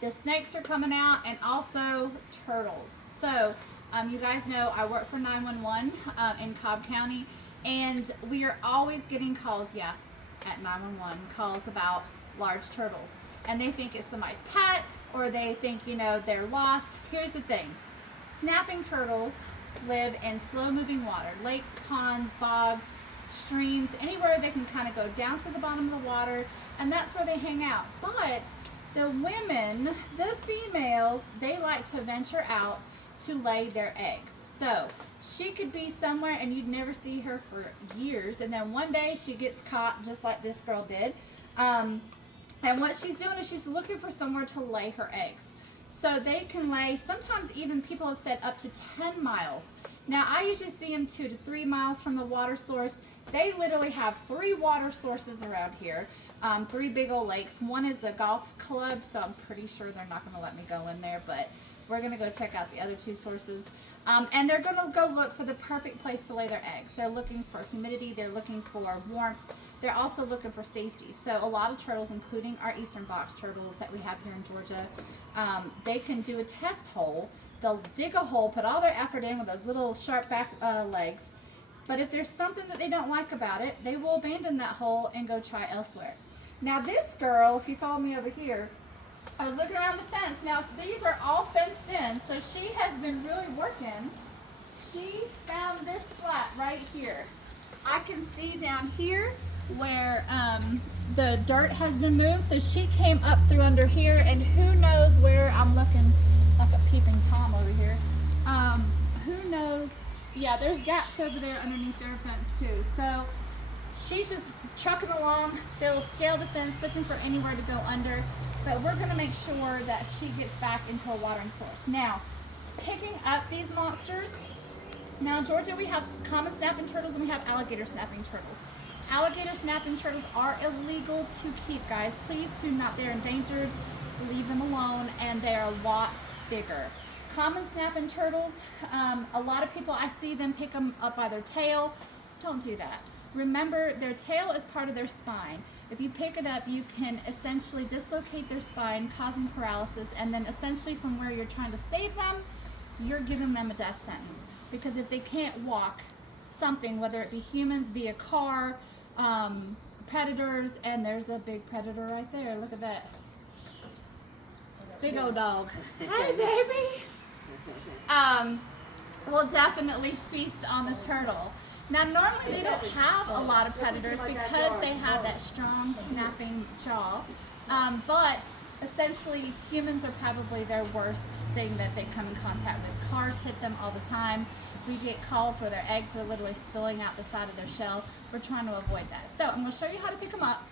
The snakes are coming out, and also turtles. So you guys know I work for 911 in Cobb County, and we are always getting calls, yes, at 911, calls about large turtles. And they think it's somebody's pet, or they think, you know, they're lost. Here's the thing. Snapping turtles live in slow-moving water, lakes, ponds, bogs, streams, anywhere they can kind of go down to the bottom of the water, and that's where they hang out. But the women, the females, they like to venture out to lay their eggs. So she could be somewhere and you'd never see her for years, and then one day she gets caught just like this girl did. And what she's doing is she's looking for somewhere to lay her eggs. So they can lay, sometimes even people have said up to 10 miles. Now I usually see them 2 to 3 miles from the water source. They literally have 3 water sources around here, 3 big old lakes. One is a golf club, so I'm pretty sure they're not going to let me go in there, but we're going to go check out the other 2 sources. And they're going to go look for the perfect place to lay their eggs. They're looking for humidity, they're looking for warmth, they're also looking for safety. So a lot of turtles, including our eastern box turtles that we have here in Georgia, they can do a test hole. They'll dig a hole, put all their effort in with those little sharp back legs. But if there's something that they don't like about it, they will abandon that hole and go try elsewhere. Now this girl, if you follow me over here, I was looking around the fence. Now these are all fenced in, so she has been really working. She found this spot right here. I can see down here where the dirt has been moved, so she came up through under here, and who knows where, I'm looking like a peeping Tom over here. Who knows? Yeah, there's gaps over there underneath their fence too. So she's just trucking along. They will scale the fence, looking for anywhere to go under, but we're going to make sure that she gets back into a watering source. Now, picking up these monsters. Now in Georgia we have common snapping turtles and we have alligator snapping turtles. Alligator snapping turtles are illegal to keep, guys. Please do not, they're endangered. Leave them alone, and they are a lot bigger. Common snapping turtles, a lot of people, I see them pick them up by their tail. Don't do that. Remember, their tail is part of their spine. If you pick it up, you can essentially dislocate their spine, causing paralysis, and then essentially from where you're trying to save them, you're giving them a death sentence. Because if they can't walk, something, whether it be humans, be a car, predators, and there's a big predator right there. Look at that. Big old dog. Hi, baby. Will definitely feast on the turtle. Now, normally they don't have a lot of predators because they have that strong snapping jaw, but essentially humans are probably their worst thing that they come in contact with. Cars hit them all the time. We get calls where their eggs are literally spilling out the side of their shell. We're trying to avoid that. So I'm going to show you how to pick them up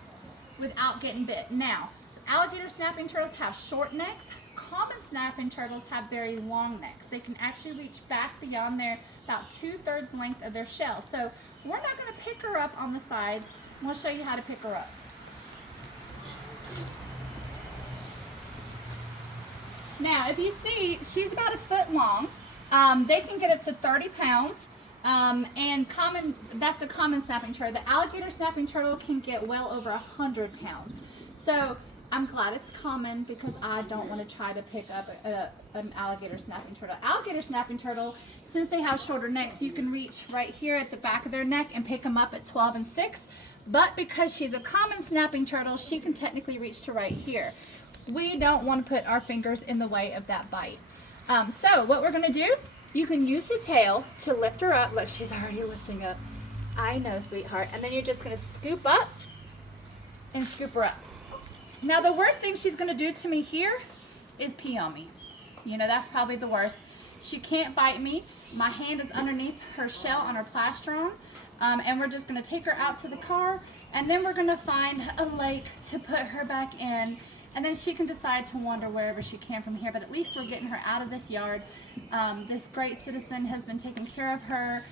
without getting bit. Now, alligator snapping turtles have short necks. Common snapping turtles have very long necks. They can actually reach back beyond their about 2/3 length of their shell. So we're not going to pick her up on the sides. I'm going to show you how to pick her up. Now, if you see, she's about 1 foot long. They can get up to 30 pounds. And that's the common snapping turtle. The alligator snapping turtle can get well over 100 pounds. So I'm glad it's common because I don't want to try to pick up an alligator snapping turtle. Alligator snapping turtle, since they have shorter necks, you can reach right here at the back of their neck and pick them up at 12 and 6. But because she's a common snapping turtle, she can technically reach to right here. We don't want to put our fingers in the way of that bite. So what we're going to do, you can use the tail to lift her up. Look, she's already lifting up. I know, sweetheart. And then you're just going to scoop up and scoop her up. Now, the worst thing she's going to do to me here is pee on me. You know, that's probably the worst. She can't bite me. My hand is underneath her shell on her plastron. And we're just going to take her out to the car. And then we're going to find a lake to put her back in. And then she can decide to wander wherever she can from here. But at least we're getting her out of this yard. This great citizen has been taking care of her,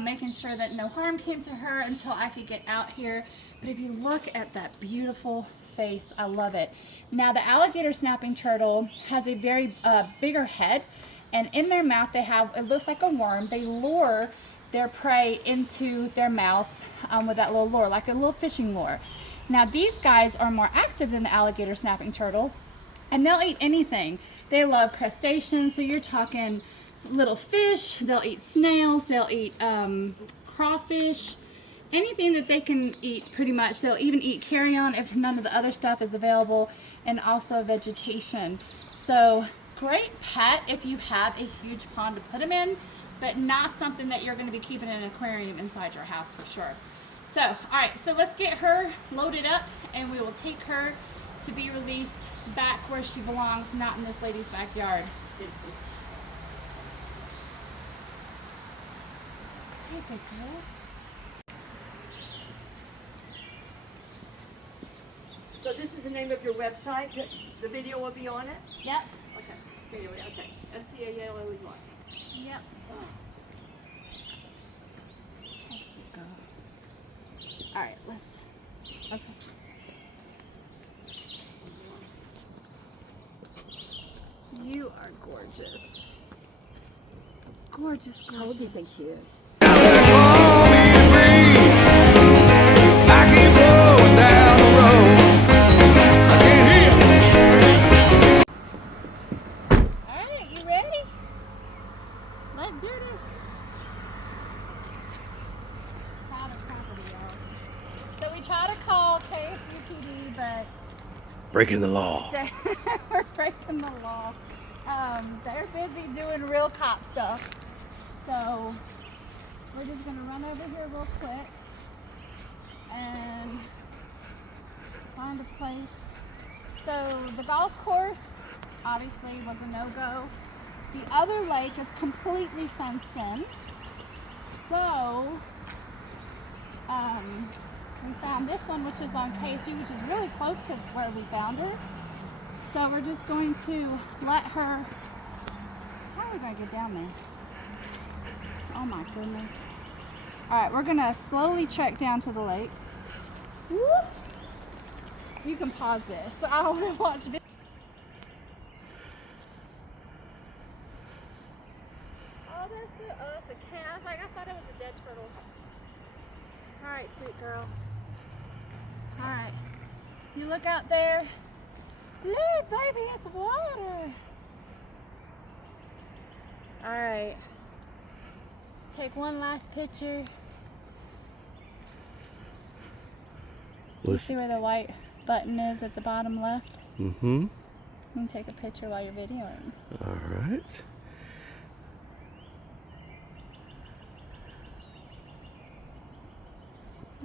making sure that no harm came to her until I could get out here. But if you look at that beautiful face, I love it. Now, the alligator snapping turtle has a very bigger head. And in their mouth, they have, it looks like a worm. They lure their prey into their mouth with that little lure, like a little fishing lure. Now, these guys are more active than the alligator snapping turtle, And they'll eat anything. They love crustaceans, so you're talking little fish. They'll eat snails. They'll eat crawfish. Anything that they can eat, pretty much. They'll even eat carrion if none of the other stuff is available, and also vegetation. So great pet if you have a huge pond to put them in, but not something that you're going to be keeping in an aquarium inside your house for sure. So, all right, so let's get her loaded up, and we will take her to be released back where she belongs, not in this lady's backyard. Hey, good girl. So this is the name of your website? The video will be on it? Yep. Okay. Scaly. Okay. SCALOE1. Yep. Nice girl. All right, let's. Okay. You are gorgeous. Gorgeous, gorgeous. How old do you think she is? Alright, you ready? Let's do this. Private property, y'all. So we try to call KSUPD, but Breaking the law. we're breaking the law. They're busy doing real cop stuff. So we're just gonna run over here real quick and find a place. So the golf course obviously was a no-go. The other lake is completely fenced in. So we found this one, which is on KSU, which is really close to where we found her. So we're just going to let her. How are we gonna get down there? Oh my goodness. All right, we're gonna slowly trek down to the lake. Whoop. You can pause this. I don't want to watch video. Oh, it's a cat. I thought it was a dead turtle. All right, sweet girl. All right, you look out there. Look, baby, it's water. All right. Take one last picture. You see where the white button is at the bottom left? Mm-hmm. You can take a picture while you're videoing. All right.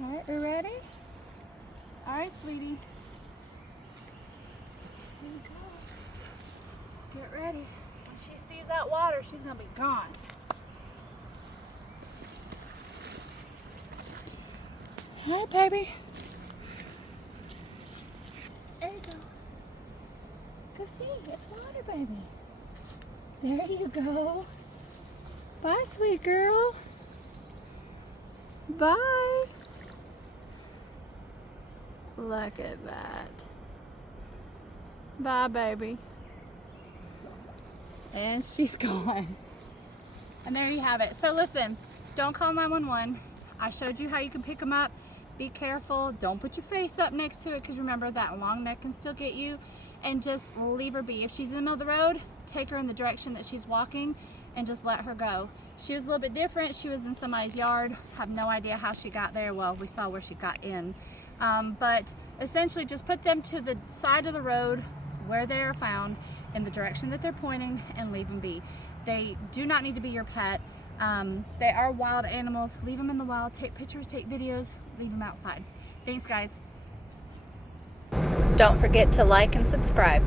All right, we ready? All right, sweetie. Here we go. Get ready. When she sees that water, she's gonna be gone. All right, baby. There you go. Go see, it's water, baby. There you go. Bye, sweet girl. Bye. Look at that. Bye, baby. And she's gone. And there you have it. So listen, don't call 911. I showed you how you can pick them up. Be careful. Don't put your face up next to it, because remember that long neck can still get you. And just leave her be. If she's in the middle of the road, take her in the direction that she's walking and just let her go. She was a little bit different. She was in somebody's yard. Have no idea how she got there. Well, we saw where she got in. But essentially just put them to the side of the road where they are found in the direction that they're pointing and leave them be. They do not need to be your pet. They are wild animals. Leave them in the wild. Take pictures, take videos, leave them outside. Thanks, guys. Don't forget to like and subscribe.